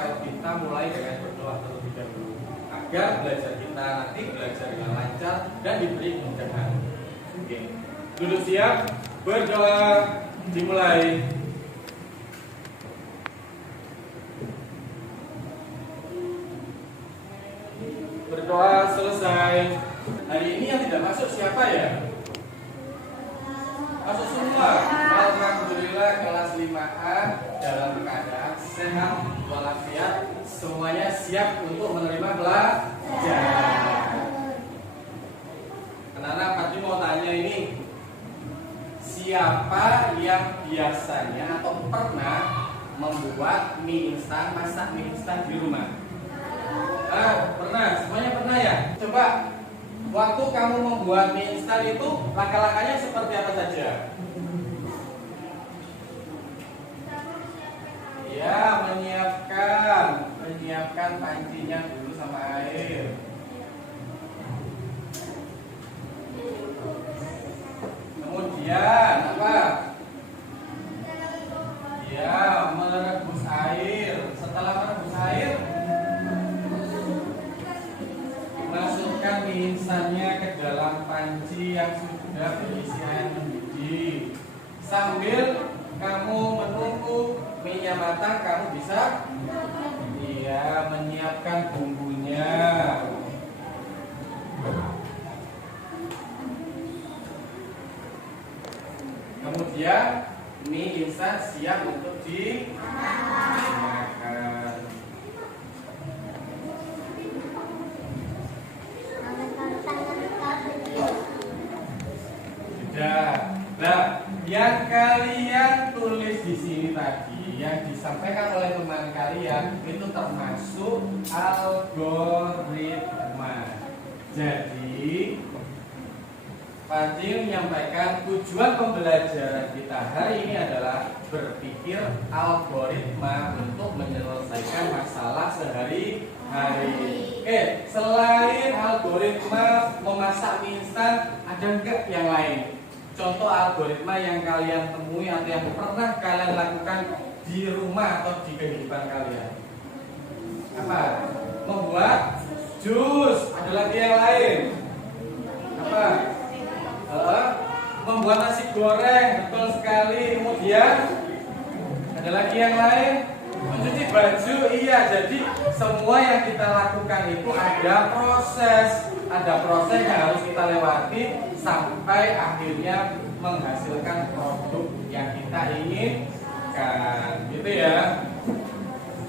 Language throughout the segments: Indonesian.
kalau kita mulai dengan berdoa terlebih dahulu agar belajar kita nanti belajar dengan lancar dan diberi kemudahan. Oke. Duduk siap, berdoa dimulai. Berdoa selesai. Hari ini yang tidak masuk siapa ya? Masuk semua. Alhamdulillah kelas 5A dalam keadaan sehat walafiat, semuanya siap untuk menerima pelajaran. Anak-anak pasti mau tanya ini, siapa yang biasanya atau pernah membuat mie instan, masak mie instan di rumah? Pernah, semuanya pernah ya? Coba waktu kamu membuat mie instan itu langkah-langkahnya seperti apa saja? Ya, menyiapkan pancinya dulu sama air. Kemudian apa? Ya, merebus air. Setelah merebus air, masukkan mie instannya ke dalam panci yang sudah berisi air mendidih. Sambil kamu menunggu mie-nya matang, kamu bisa menyiapkan bumbunya. Kemudian mie instan siap untuk dimakan. Sudah. Nah, yang kalian tulis di sini tadi, yang disampaikan oleh teman kalian itu termasuk algoritma. Jadi, Fadil menyampaikan tujuan pembelajaran kita hari ini adalah berpikir algoritma untuk menyelesaikan masalah sehari-hari. Selain algoritma memasak mie instan, ada enggak yang lain? Contoh algoritma yang kalian temui atau yang pernah kalian lakukan di rumah atau di kehidupan kalian? Apa? Membuat jus. Ada lagi yang lain? Apa? Membuat nasi goreng. Betul sekali. Kemudian ada lagi yang lain? Mencuci baju. Iya. Jadi semua yang kita lakukan itu ada proses yang harus kita lewati sampai akhirnya menghasilkan produk yang kita inginkan, gitu ya.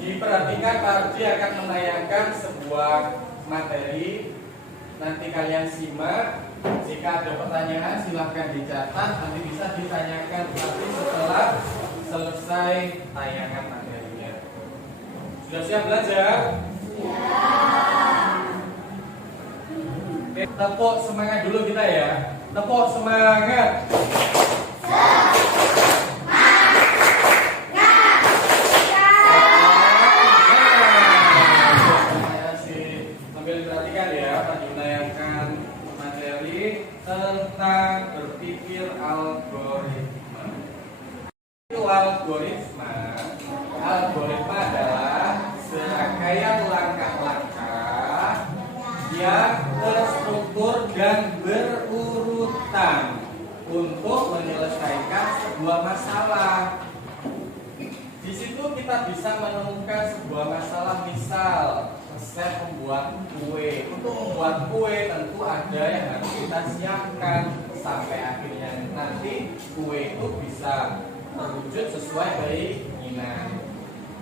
Diperhatikan, Parji akan menayangkan sebuah materi. Nanti kalian simak. Jika ada pertanyaan silahkan dicatat. Nanti bisa ditanyakan nanti setelah selesai tayangan materinya. Sudah siap belajar? Oke, tepuk semangat dulu kita ya. Tepuk semangat. Sambil diperhatikan ya, tadi menayangkan materi tentang berpikir algoritma. Itu algoritma adalah serangkaian langkah-langkah yang terstruktur dan berurutan untuk menyelesaikan sebuah masalah. Di situ kita bisa menemukan sebuah masalah, misal resep membuat kue. Untuk membuat kue tentu ada yang harus kita siapkan sampai akhirnya nanti kue itu bisa terwujud sesuai keinginan.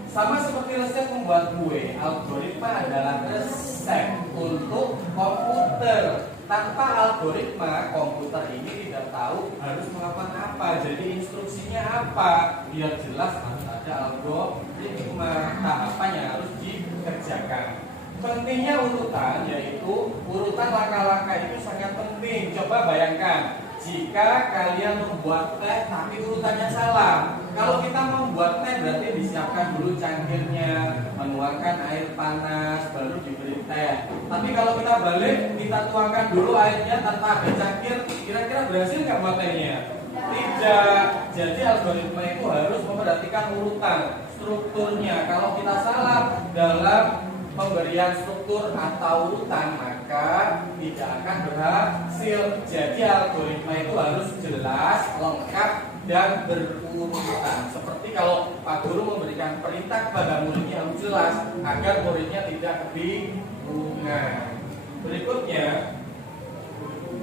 Sama seperti resep membuat kue, algoritma adalah resep untuk komputer. Tanpa algoritma, komputer ini tidak tahu harus melakukan apa. Jadi instruksinya apa? Biar jelas harus ada algoritma, tahapan yang harus dikerjakan. Pentingnya urutan, yaitu urutan langkah-langkah itu sangat penting. Coba bayangkan, jika kalian membuat teh tapi urutannya salah. Kalau kita membuat teh berarti disiapkan dulu cangkirnya, menuangkan air panas, baru diberi teh. Tapi kalau kita balik, kita tuangkan dulu airnya tanpa ada cangkir, kira-kira berhasil nggak buat tehnya? Tidak. Jadi algoritma itu harus memperhatikan urutan, strukturnya. Kalau kita salah, dalam pemberian struktur atau urutan, maka tidak akan berhasil. Jadi algoritma itu harus jelas, lengkap, dan berurutan. Seperti kalau Pak Guru memberikan perintah kepada muridnya harus jelas agar muridnya tidak kebingungan. Berikutnya,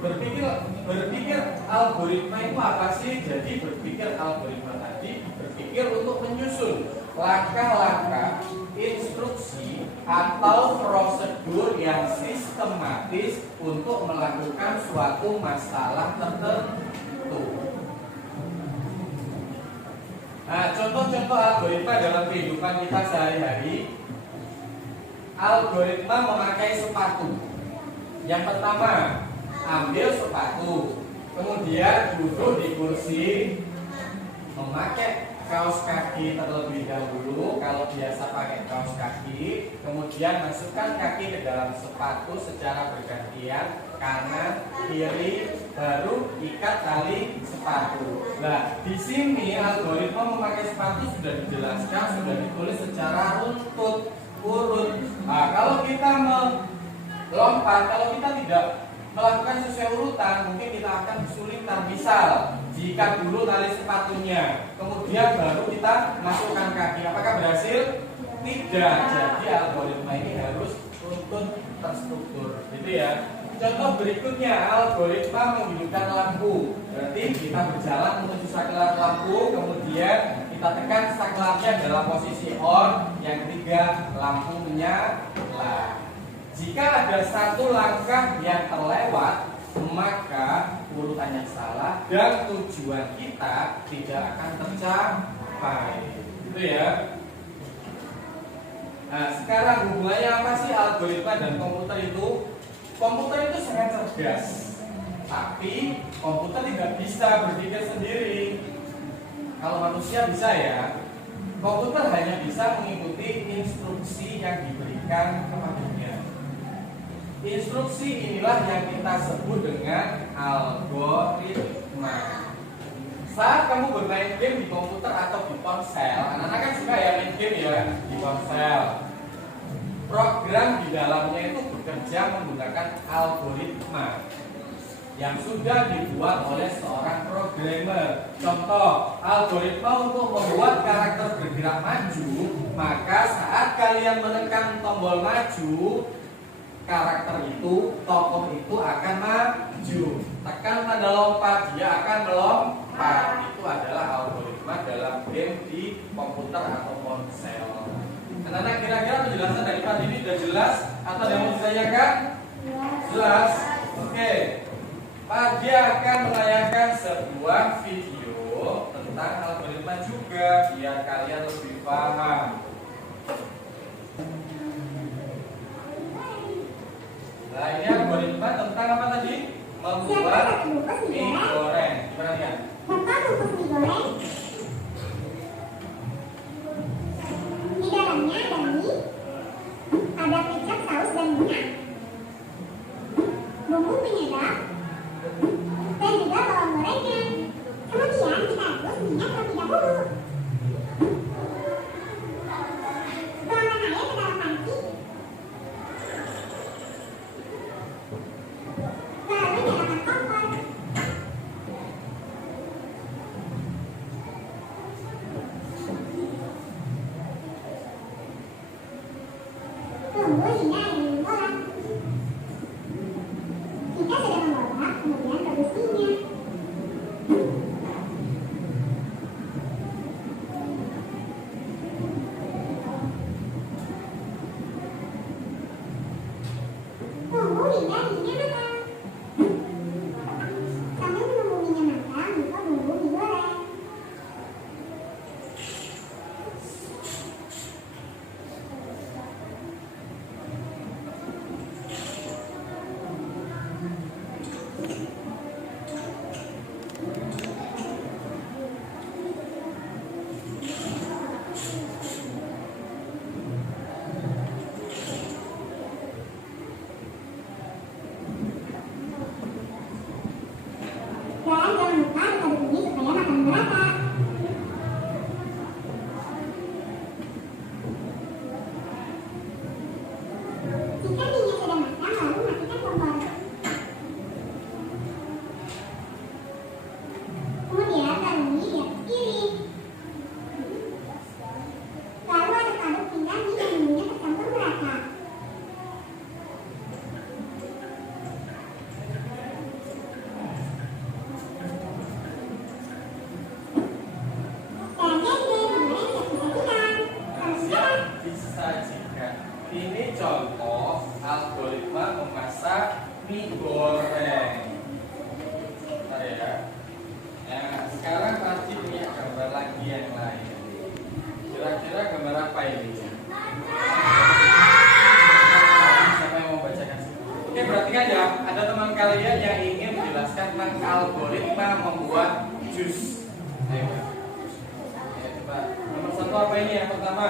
berpikir algoritma itu apa sih? Jadi berpikir algoritma tadi berpikir untuk menyusun langkah-langkah, instruksi atau prosedur yang sistematis untuk melakukan suatu masalah tertentu. Nah, contoh-contoh algoritma dalam kehidupan kita sehari-hari. Algoritma memakai sepatu. Yang pertama, ambil sepatu, kemudian duduk di kursi, memakai kaos kaki terlebih dahulu. Kalau biasa pakai kaos kaki, kemudian masukkan kaki ke dalam sepatu secara bergantian, kanan, kiri, baru ikat tali sepatu. Nah, di sini algoritma memakai sepatu sudah dijelaskan, sudah ditulis secara urut. Nah, kalau kita melompat, kalau kita tidak melakukan sesuai urutan, mungkin kita akan kesulitan. Misal, jika dulu tali sepatunya, kemudian baru kita masukkan kaki, apakah berhasil? Tidak. Jadi algoritma ini harus runtun, terstruktur, gitu ya. Contoh berikutnya, algoritma menghidupkan lampu. Berarti kita berjalan menuju saklar lampu, kemudian kita tekan saklarnya dalam posisi on. Yang ketiga, lampu menyala. Jika ada satu langkah yang terlewat, maka urutannya salah dan tujuan kita tidak akan tercapai. Gitu ya. Nah, sekarang hubungannya apa sih algoritma dan komputer itu? Komputer itu sangat cerdas, tapi komputer tidak bisa berpikir sendiri. Kalau manusia bisa ya. Komputer hanya bisa mengikuti instruksi yang diberikan kepadanya. Instruksi inilah yang kita sebut dengan algoritma. Saat kamu bermain game di komputer atau di ponsel, anak-anak kan suka ya main game ya di ponsel. Program di dalamnya itu bekerja menggunakan algoritma yang sudah dibuat oleh seorang programmer. Contoh, algoritma untuk membuat karakter bergerak maju, maka saat kalian menekan tombol maju, karakter itu, tokoh itu akan maju. Tekan tanda lompat, dia akan melompat. Itu adalah algoritma dalam game di komputer atau ponsel. Anak-anak, kira-kira penjelasan dari Pak ini sudah jelas atau ada yang mau ditanyakan? Jelas? Oke. Pak dia akan menayangkan sebuah video tentang algoritma juga biar kalian lebih paham. Nah, ini algoritma tentang apa tadi? Membuat mie goreng. Gimana ya? Tentang bungkus mie goreng. Di dalamnya ada mie, ada kecap, saus, dan minyak, bumbu penyedap, dan juga bawang gorengnya. Kemudian kita rebus minyak terlebih dahulu. Tuangkan air ke dalam panci. Lalu nyalakan kompor. Tunggu hingga air mengembang. Jika sudah mengembang, kemudian rebus minyak. Tunggu hingga minyak matang. Sambil menunggu minyak matang, buka bumbu mie goreng. sajikan. Ini contoh algoritma memasak mie goreng. Bentar ya. Nah, sekarang pasti punya gambar lagi yang lain. Kira-kira gambar apa ini? Siapa yang mau bacakan? Oke, perhatikan ya. Ada teman kalian yang ingin menjelaskan tentang algoritma membuat jus. Ayo. Ya, coba. Nomor satu apa ini yang pertama?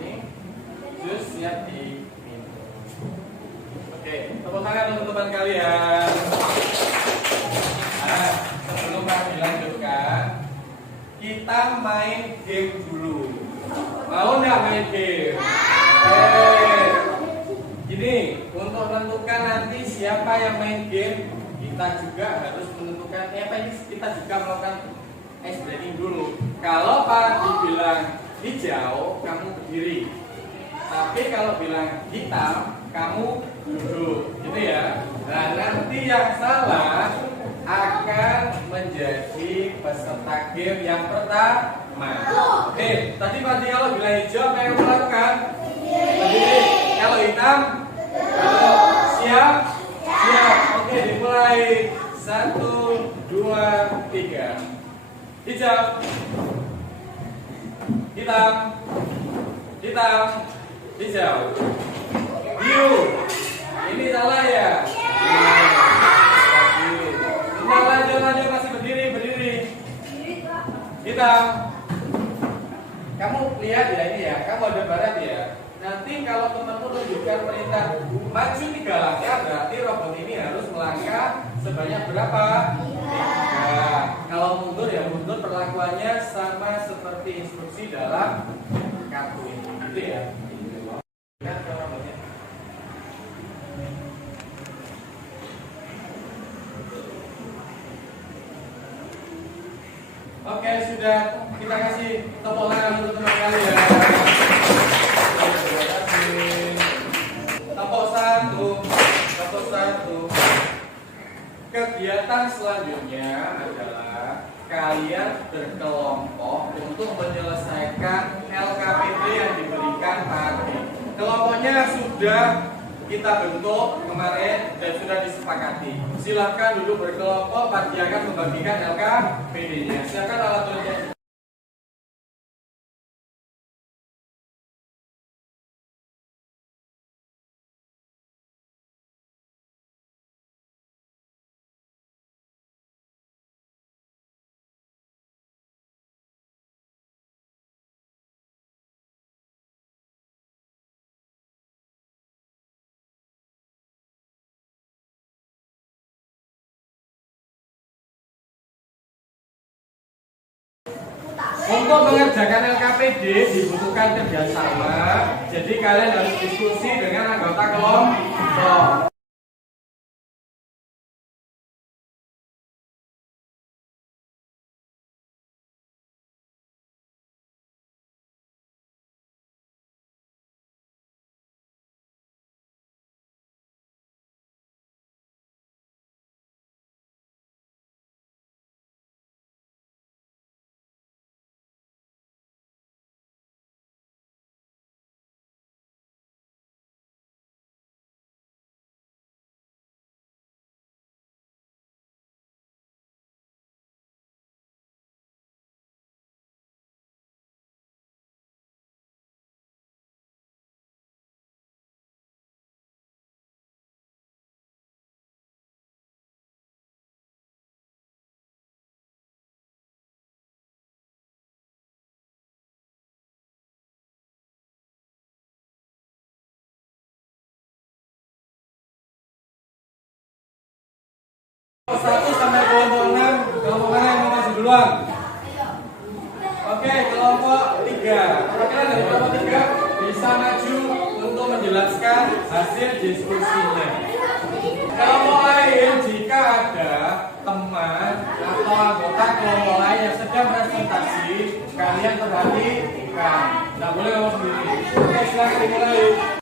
Ini jus siap diminum. Oke, tepuk tangan untuk teman kalian. Nah, sebelum kami lanjutkan, kita main game dulu. Mau nggak main game? Gini, untuk menentukan nanti siapa yang main game, kita juga harus menentukan kita juga melakukan ice breaking dulu. Kalau Pak dibilang hijau, kamu berdiri. Tapi kalau bilang hitam, kamu duduk. Gitu ya. Nah, nanti yang salah akan menjadi peserta game yang pertama. Oke, tadi Pak kalau bilang hijau, apa yang kamu lakukan? Berdiri. Kalau hitam, siap? Siap. Oke, dimulai. 1, 2, 3. Hijau, hitam, hitam, hijau, biru. Ini salah ya? Nah, lanjut masih berdiri. Hitam. Kamu lihat ya ini ya, kamu ada barat ya. Nanti kalau temanmu tunjukkan perintah maju 3 langkah, berarti robot ini harus melangkah sebanyak berapa? 3. Kalau mundur ya mundur, perlakuannya sama seperti instruksi dalam kartu ini, gitu ya. Lihat ke robotnya. Oke, sudah, kita kasih tepuk tangan untuk teman kalian. Tepuk satu. Kegiatan selanjutnya adalah kalian berkelompok untuk menyelesaikan LKPD yang diberikan tadi. Kelompoknya sudah kita bentuk kemarin dan sudah disepakati. Silahkan duduk berkelompok, Pak akan membagikan LKPD-nya. Silakan alat tulisnya. Untuk mengerjakan LKPD dibutuhkan kerjasama. Jadi kalian harus diskusi dengan anggota kelompok. Kelompok 1 sampai kelompok 6, kelompok mana yang mau masuk duluan? Oke, kelompok 3. Kira-kira dari kelompok 3 bisa maju untuk menjelaskan hasil diskusinya. Kelompok lain, jika ada teman atau anggota kelompok lain yang sedang presentasi, kalian perhatikan. Nggak boleh ngomong sendiri. Oke, silakan dimulai.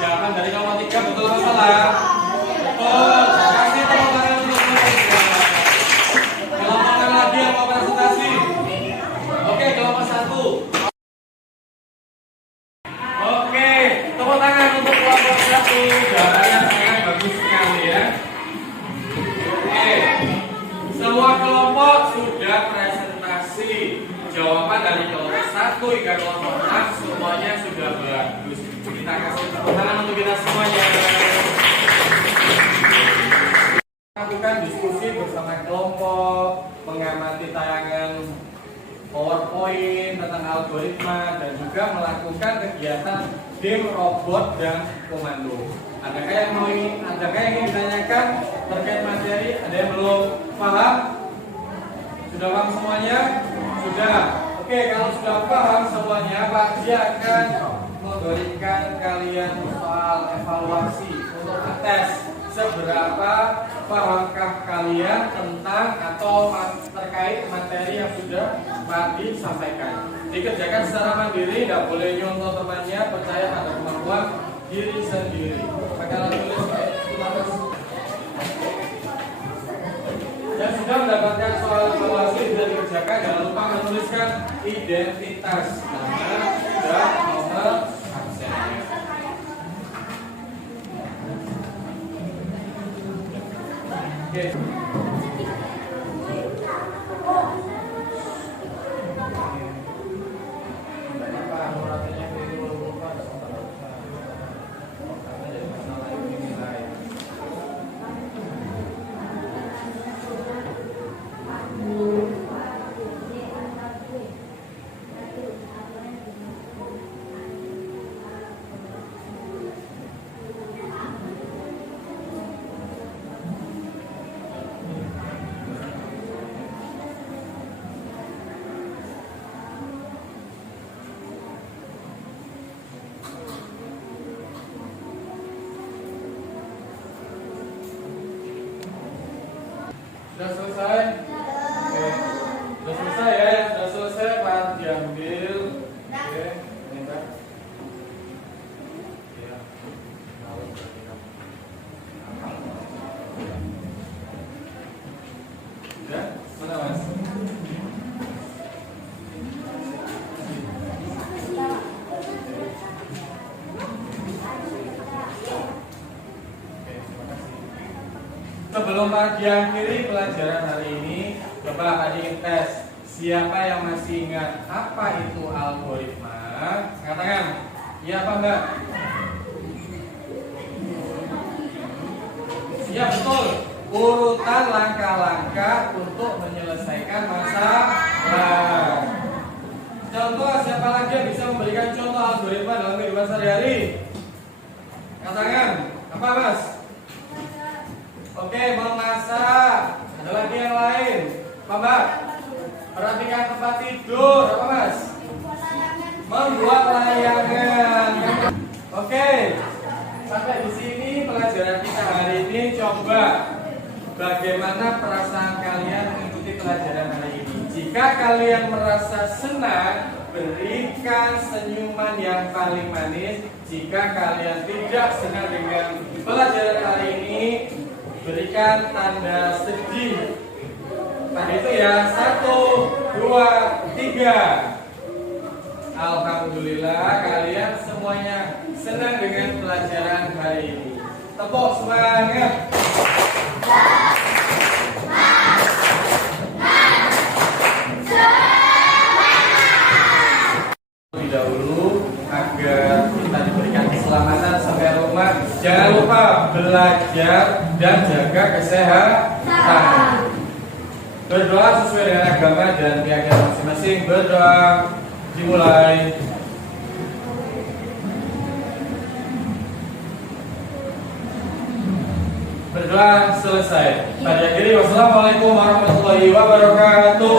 Jawaban dari kelompok 3 betul atau salah? Betul. Kasih tepuk tangan untuk mereka. Kelompok mana lagi yang mau presentasi? Oke, kelompok 1. Oke, tepuk tangan untuk kelompok 1. Jawabannya sangat bagus sekali ya. Oke, semua kelompok sudah presentasi. Jawaban dari kelompok 1 hingga kelompok 6 semuanya sudah bagus. Kita kasih tepuk tangan untuk kita semuanya. Lakukan diskusi bersama kelompok, mengamati tayangan PowerPoint tentang algoritma, dan juga melakukan kegiatan game robot dan komando. Adakah yang ingin ditanyakan terkait materi? Ada yang belum paham? Sudah paham semuanya? Sudah. Oke, kalau sudah paham semuanya, Pak Ji akan memberikan kalian soal evaluasi untuk tes seberapa pahamkah kalian tentang atau terkait materi yang sudah Pak Ji sampaikan. Dikerjakan secara mandiri, tidak boleh nyontoh temannya, percaya pada kemampuan diri sendiri. Maka tulis yang sudah mendapatkan soal evaluasi sudah dikerjakan, jangan lupa menuliskan identitas nama dan nomor absennya. Oke. Sudah selesai? Oke. Sudah selesai ya? Sudah selesai Pak diambil. Oke, ini Pak. Ya. Sudah? Mana Mas? Sebelum Pak diakhiri pelajaran hari ini, coba adik tes siapa yang masih ingat apa itu algoritma? Katakan, iya apa enggak? Iya betul. Urutan langkah-langkah untuk menyelesaikan masalah. Contoh, siapa lagi yang bisa memberikan contoh algoritma dalam kehidupan sehari-hari? Katakan, apa Mas? Oke, memasak. Ada lagi yang lain? Apa Mbak? Perhatikan tempat tidur. Apa Mas? Membuat layangan. Oke. Sampai di sini pelajaran kita hari ini. Coba bagaimana perasaan kalian mengikuti pelajaran hari ini? Jika kalian merasa senang, berikan senyuman yang paling manis. Jika kalian tidak senang dengan pelajaran hari ini, berikan tanda sedih. Nah itu ya, 1, 2, 3. Alhamdulillah kalian semuanya senang dengan pelajaran hari ini. Tepuk semangat. Terlebih dahulu agar kita diberikan keselamatan sampai rumah. Jangan lupa belajar dan jaga kesehatan. Berdoa sesuai dengan agama dan keyakinan masing-masing. Berdoa dimulai. Berdoa selesai. Tadi akhiri, wassalamualaikum warahmatullahi wabarakatuh.